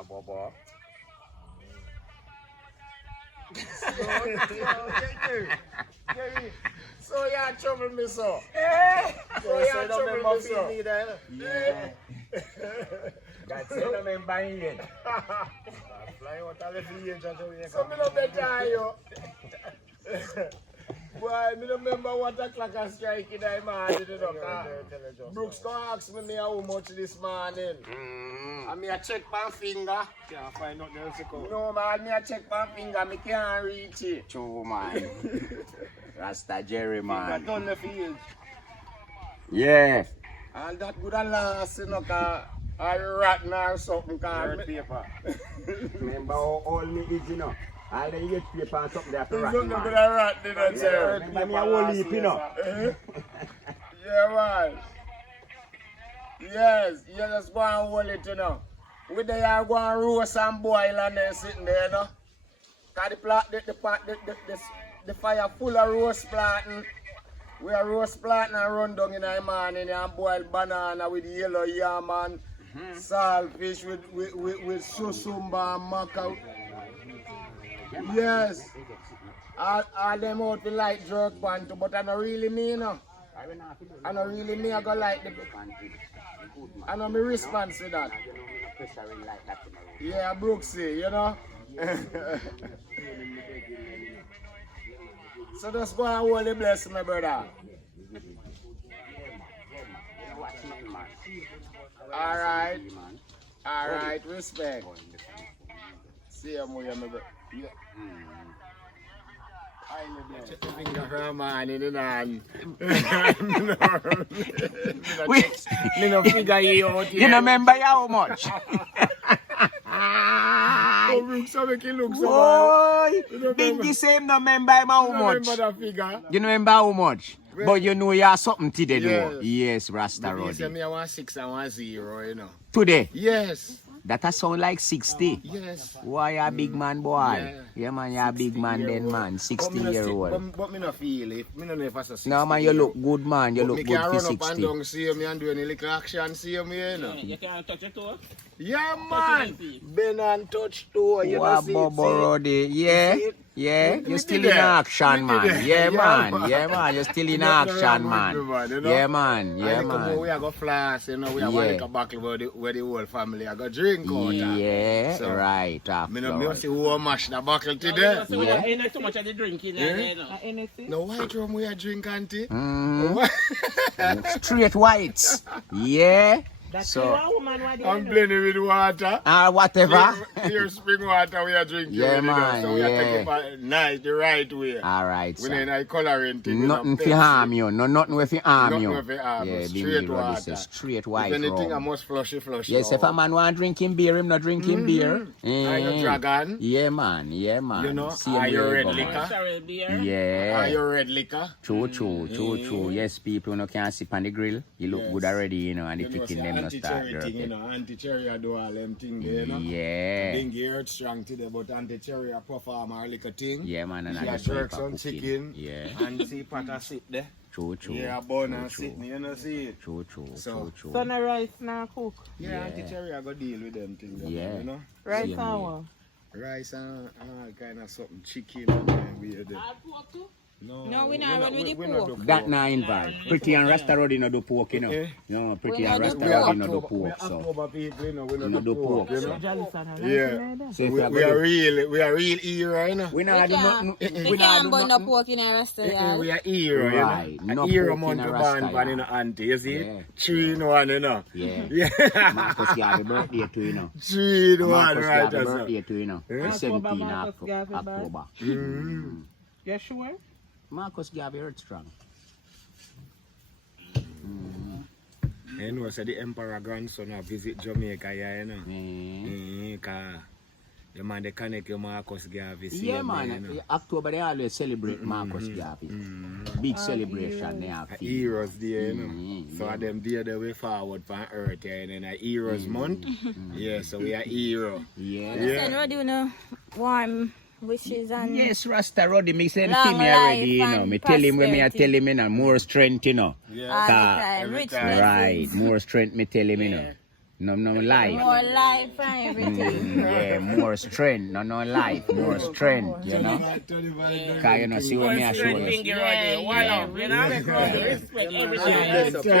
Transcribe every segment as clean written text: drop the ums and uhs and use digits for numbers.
a bobo. So you trouble me so. So you trouble me so. Yeah. That's it, I mean, buying it. Fly out of the age. So, me no better you. Boy, I don't remember what o'clock I strike in the morning, you know. Brooks go ask me how much this morning. And me a check my finger. Can't find nothing else to come. No man, me a check my finger, me can't reach it. True, man. Rasta Jerry, man. I done the field. Yeah. And that good and last, you know, cause I rotten or something, cause Paper. Remember how old me is, you know. All the age paper and something there to it's rotten, not good man. and rotten, you know, sir. Remember me a whole heap, you know. Yeah, man. Yes, you just go and hold it, you know. We there are going to roast and boil and then sitting there, you know. Cause the fire full of roast planting. We are roast planting and run down in the morning and boil banana with yellow yam and saltfish with susumba and maca. Yes. All them out to like jerk pan too, but I don't really mean, you know. I don't really mean I go like the... I know me response to that. Yeah, Brooksy, you know. So just go and hold the bless my brother. Alright. Alright, respect. See you, my brother. Yeah. Check the finger from man in the hand. Me no figure you out You know, remember how much? Oh, Brooks, so make it look so Boy, big the same, no remember him how much. remember that figure? You know remember how much? But you know you have something today, Yes. though. Yes, Rasta You say Ruddy. me I want 6 and 1 0, you know. Today, Yes. that a sound like 60. Yes. Why you a big man, boy? Yeah, man, you a big man then, man. 60-year-old. But me no feel it. Me no know if I say 60. No, man, you look good, man. You But look me good can for run up and 60. down, see me and do any little action, see me, you know. You can't touch it too. Yeah, man. Bend and touch toe, you know, Wow, see Bobo it, Ruddy. Yeah, see it? yeah. Me You're still did in that. action, Me did man. that. Yeah, Yeah, man. man. Yeah, man. You're still in Nothing action, wrong with man. me, man, you know? Yeah, man. Yeah, And come on, we man. are go flash, you know, we have Yeah. like a buckle where the whole family are go drink out. Yeah, So, right. Me no see who mash the buckle today. Yeah. Ain't like too much of the drinking. Yeah. No white rum we are drink, auntie. Straight whites. Yeah. So, I'm blending with water. whatever. Here spring water we are drinking. Yeah, with, you know, man, so we are yeah. taking it nice, the right way. All right, We sir. ain't coloring thing. Nothing for harm you. No, nothing with harm Nothing you. with harm you. Yeah, Straight Big Ruddy water. says straight If white anything, I rum. must flush it. Yes, if a man want drinking beer, him not drinking beer. Are you dragon? Yeah, man. Yeah, man. You know, Same are you way red go, liquor? man. Sorry, beer. Are Yeah. you red liquor? True. Yes, people no can sip on the grill. You look Yes. good already, you know, and the You know, kicking say them no start anti-cherry thing, you dirty. know, anti-cherry I do all them thing there, you know. Yeah. Dengue earth strong today, but anti-cherry I perform our little thing. Yeah, man, and I Yeah, just jerk for some cooking. chicken. Yeah. And see pot a sip there. True. Yeah, bun and True. sit me, you know, see it. True. So- So no rice now cook. Yeah, Yeah. anti-cherry I go deal with them things, Yeah. you know. Rice Same and way. what? Rice and all kind of something, chicken and then we are there. No, we not run with the we pork. not do That not involved. Pretty and Rasta Ruddy no do pork, you know. Eh? No, Pretty We and not Rasta do Ruddy no do we pork, so. October people, you know, we You not no do do pork, pork, you so. know. Jolly son, Yeah. So if We you are real era, you know. we not do nothing. We We not can't do burn no nothing. pork in the rest of the We yard. are era, you Right. know. No A era pork in month a to Rasta ban, you know, yard. auntie, you see? Yeah. 3 in 1, you know. Yeah. Yeah. Marcus Garvey birthday too, you know. 3 in 1, Marcus right, Garvey that's all. birthday too, you know. Eh? 17 Marcus Garvey October. You sure? Marcus Garvey hurt strong. You know, so the emperor grandson will visit Jamaica, yeah, you know. Eh. Because the man they connect you Marcus Garvey. Yeah, same man. way, you know. October they always celebrate Marcus Garvey. Big celebration they have. A Heroes Day, you know. Mhm, So yeah. them day the way forward from Earth, yeah, and then a Heroes Month. Yeah, so we are hero. Yeah. Yeah. Send Ruddy, you know, warm wishes and Yes, Rasta Ruddy, me send Long to me already, life you know. and Me tell him when me I prosperity. tell him, you know, more strength, you know. Yeah. all the Car- time. every Rich time. blessings. Right, more strength me tell him, you know. No life. More life and everything. Yeah, more strength. No life. More strength, you know. Cause you know, see what me I show you. Bingy Ruddy. Wow, you know? Respect everything.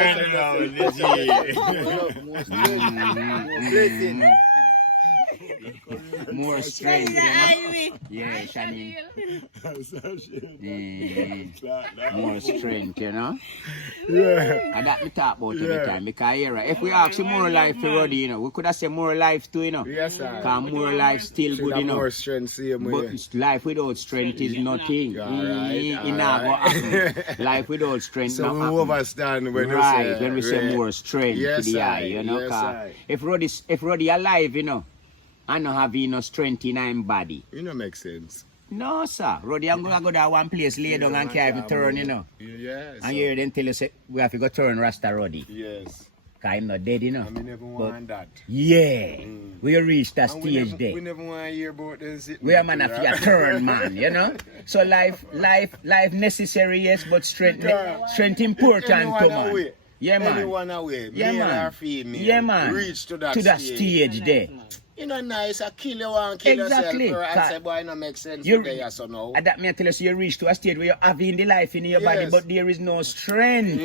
More strength, you know. Yeah, Shani. More strength, you know. Yeah. And that we talk about every time. Because here, if we ask you more life for Ruddy, you know, we could have said more life too, you know. Yes, sir. Because more life still good, you know. More strength, same way. But life without strength is nothing. Alright. Life without strength So not we happen. understand when We say more strength Yes, to the eye, I. you know. Yes, 'cause I. if Ruddy alive, you know, I don't have enough strength in him body. You know, make sense. No, sir. Ruddy, I'm going to go to one place, lay down and can't even turn, you know. Yes. And you hear them tell you, say, we have to go turn Rasta Ruddy. Yes. Because I'm not dead, you know. I mean, never want that. Yeah. We reach that And stage there. we never want to hear about them sitting. We are man of your turn, man, you know. So life necessary, yes, but strength important Anyone to man. away. Yeah, man. Anyone away, Yeah, male man. or female, Yeah, man. reach to that stage there. You know, nice, I kill you one, kill Exactly. yourself. I say, boy, no make sense You- today, so no. And that me I tell you, so you reach to a stage where you're having the life in your body, Yes. but there is no strength.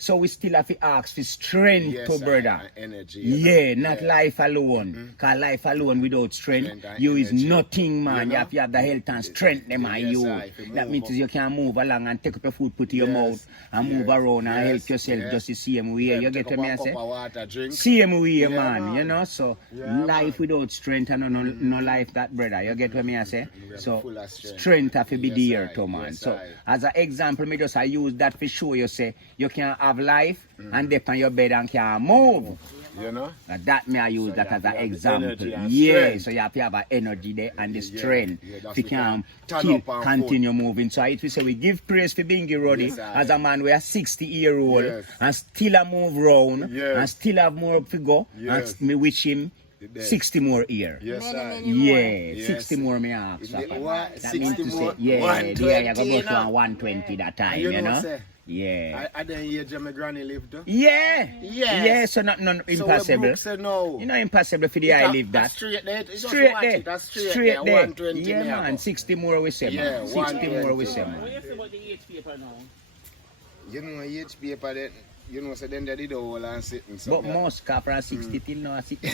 So we still have to ask for strength Yes, to brother. energy. Yeah, not life alone. Because life alone without strength, Strength and you is energy. nothing, man. You You know? have to have the health and strength, them and Yes, you. I, if you That move means up. you can move along and take up your food, put in your Yes, mouth, and move yes, around and yes, help yourself yes. just the same way. You get Take what me I up a say? cup of water, drink. Same way, Yeah, man, you man. know. So Yeah, life man. without strength and no life that brother. You get what me I say? We are So full of strength. strength have to be Yes, there I. to man. Yes, So I. as an example, me just I use that to show you say you can have life and dip on your bed and can move. You know? And that me I use So that you as have an to have the example. energy and Yeah, strength. so you have to have an energy there and the Yeah, strength yeah, that's to we can can turn up and continue moving. So it we say we give praise for Bingy Ruddy Yes, I. as a man we are 60-year-old Yes. and still a move round Yes. and still have more to go. Yes. And me wish him The best. 60 more years. Yes, I. Yeah, Yes. 60 more me ask. Is Papa. it what? That 60 means to say, more? yeah, 120, yeah, you go you to know? 120 that time, And you know? say, Yeah. I didn't hear my granny live though. Yeah. Yes. Yeah, so not none So when impossible. Brooke said no. You know impossible for the eye live that. Straight there. It's just Straight watch there. it, that's straight, Straight there. there. 120 Yeah, there, man. go. 60 more we say, Yeah, man. 60 more we 120. say, What man. do you say about the H paper now? You know, H paper that, you know, so then they did the whole and sitting. So But most car from 60 till now, 60.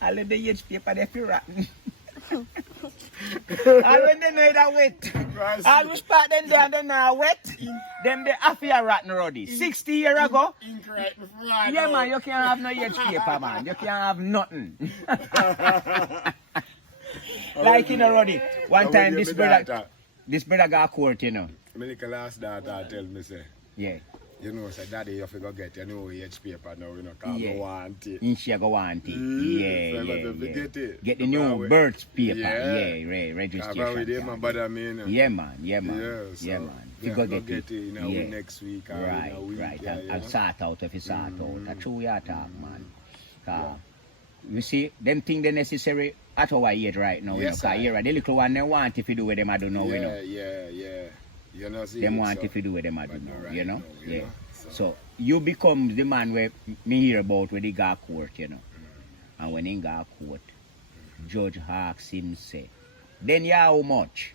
All of the H paper, they feel rotten. All when they know that wet. All we start them there and then now wet. Them they have your rotten Ruddy. 60 years ago. ink right before I Yeah, know. man, you can't have no H paper, man. You can't have nothing. Like in a Ruddy. One How time would you this be brother got court, you know. My little last daughter tell me, say, Yeah. you know, say, Daddy, you have to go get your new H paper now, you know, because Yeah. I want it. In she go want it. Mm, Yeah, so I yeah, got to yeah. get it. Get the Because new we- birth paper. Yeah. Yeah, registration. Because we did my card. brother, me, you know. Yeah, man. Yeah, man. Yeah, so yeah, man. we You have go to get it. in a Yeah. week next week or Right, in a week. right. Yeah, And you know. sort out if you sort out. That's true you talk, man. 'Cause you see, them things they necessary at our age right now. Yes, you know, 'cause I- here, the little one they want if you do with them, I don't know, you know. Yeah. You know, see Them it, want so. if you do with them, I don't But know, right you know. now, you Yeah. know, So you become the man where me hear about where they got court, you know. And when he got court, Judge asks him say, then you how much?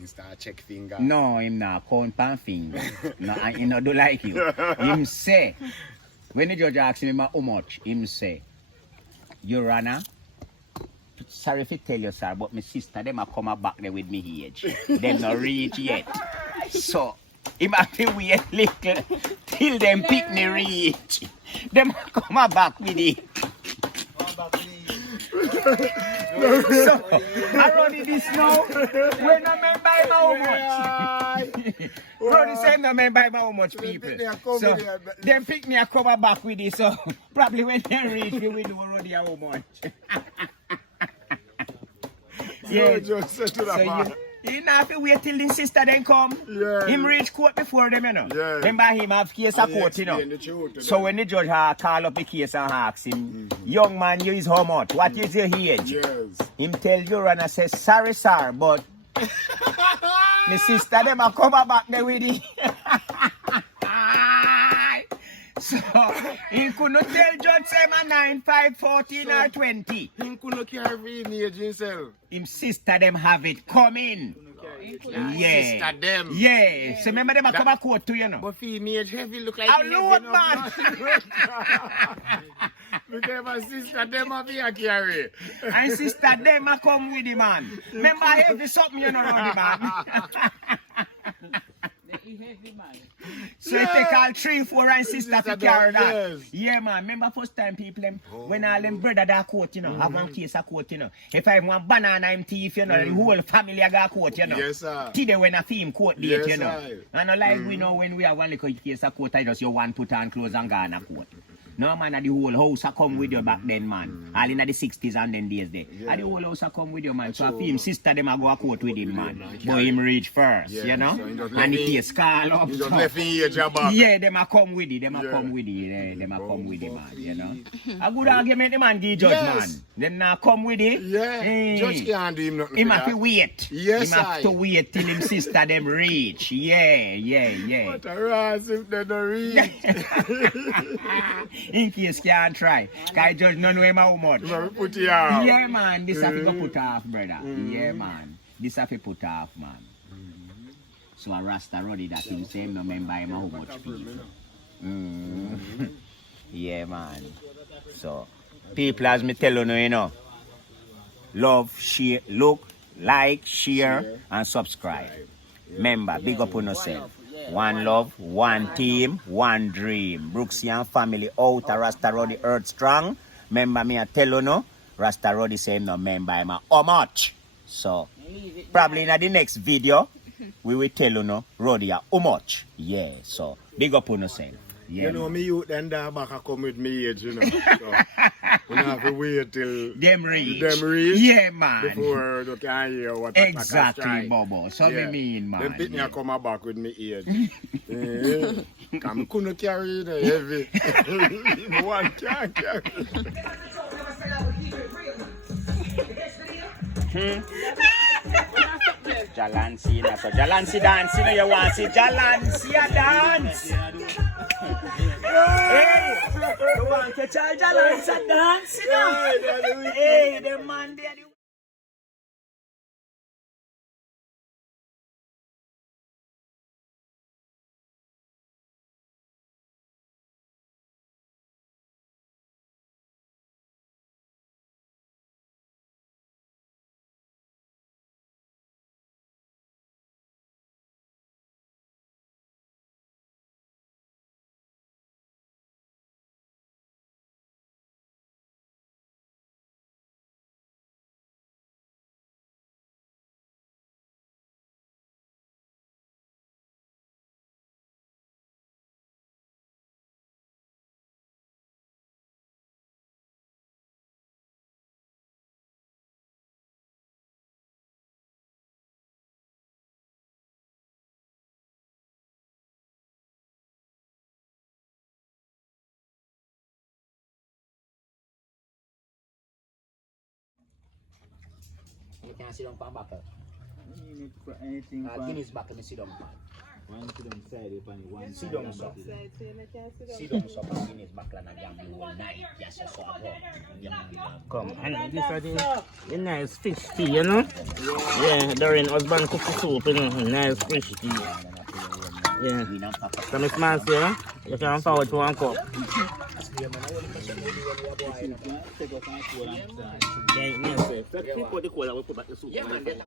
You start check finger. No, him not count pan finger. No, and he not do like you. Him say, when the judge asks him how much, him say, Your Honor, sorry if I tell you, sir, but my sister, them a come back there with me age. Them not reach yet. So, him have to wait little till them pick me reach. Them come back with it. So, I run this now. When I remember him how much. Run say no remember him how much people. So, them pick me a cover back with it. So, probably when they reach, we will know Ruddy how much. Yeah, just say to the So man. you not have to wait till the sister then come. Yeah. Him reach court before them, you know. Yeah. Remember him have case of And he court, you know. explain the truth to So them. when the judge call up the case and ask him, young man, you is how much? What is your age? Yes. Him tell you and I say, sorry sir, but my sister them a come back there with it. So, he couldn't tell Judge say man 9, 5, 14 or 20. He couldn't carry age himself. Him sister them have it coming. Yeah. Sister them. Yeah. So remember them a come a quote to you know. But female heavy look like A load man. Because my sister them have here carry. And sister them a come with the man. Remember heavy something you know Ruddy man. So you take all 3, 4 and sister to carry that. Yes. Yeah man, remember first time people them, when all them brother that quote, you know, have one case of quote, you know. If I want banana him teeth, you know, the whole family a got quote, you know. Yes, sir. Today when a theme quote date, Yes, you know. sir. And not like we know when we have one little case of quote, I just you one put on clothes and go on a quote. No man, the whole house a come with you back then, man. All in the 60s and then days there. Yeah. And the whole house a come with you, man. So if him sister them a go a quote with him, man. But him reach first, Yeah, you know. so he just And the left case call up. You just left in here, Jabba. Yeah, them a come with it. Them a Yeah. come with it. Yeah, them a come with it, man. You know. A good argument, the man give judge, Yes. man. Them now come with it. Yeah. Eh. Judge can't do him nothing. Him for have to that. wait. Yes, him have I. to wait till him sister them reach. Yeah. What a ras if they don't read. In case can't try. Cause judge no know him how much. You have to put it out. Yeah, man. This have to go put off, brother. Yeah, man. This have to put off, man. So a Rasta Ruddy that him say him no remember him how much people. Yeah, man. So, people as me tell you know, love, share, look, like, share, and subscribe. Remember, big up on yourself. One love, one team, one dream. Brooksian family out a Rasta Ruddy earth strong. Remember me I tell you no, Rasta Ruddy say him no remember him how much. So, probably in the next video, we will tell you no, Ruddy how much. Yeah, so, big up on yourself. Yeah, You know, man. me youth and that back a come with me age, you know. So, we have to wait till Them reach. Yeah, man. before you can hear what attack a Exactly, strike. Bobo. So me mean, man. Then pick me Yeah. a come back with me age. Come couldn't carry the heavy. One can't carry. Jalansi na so Jalansi dance, you know you want to see Jalansi a dance. Hey, you want to tell Jalansi a dance, you know? Hey, the man there. You can sit down for back. Guinness back and sit down. One to them side, one Sit down, sir. Sit down, sir. Guinness back and gamble all night. Yes, sir. Come, and this is the nice fish tea, you know? Yeah, during husband cook the soup, you know? Nice fish tea. Yeah. So, Miss Mancy, you know? You can forward to one cup. Yeah, yes, sir. Put the cola, we put back the soup.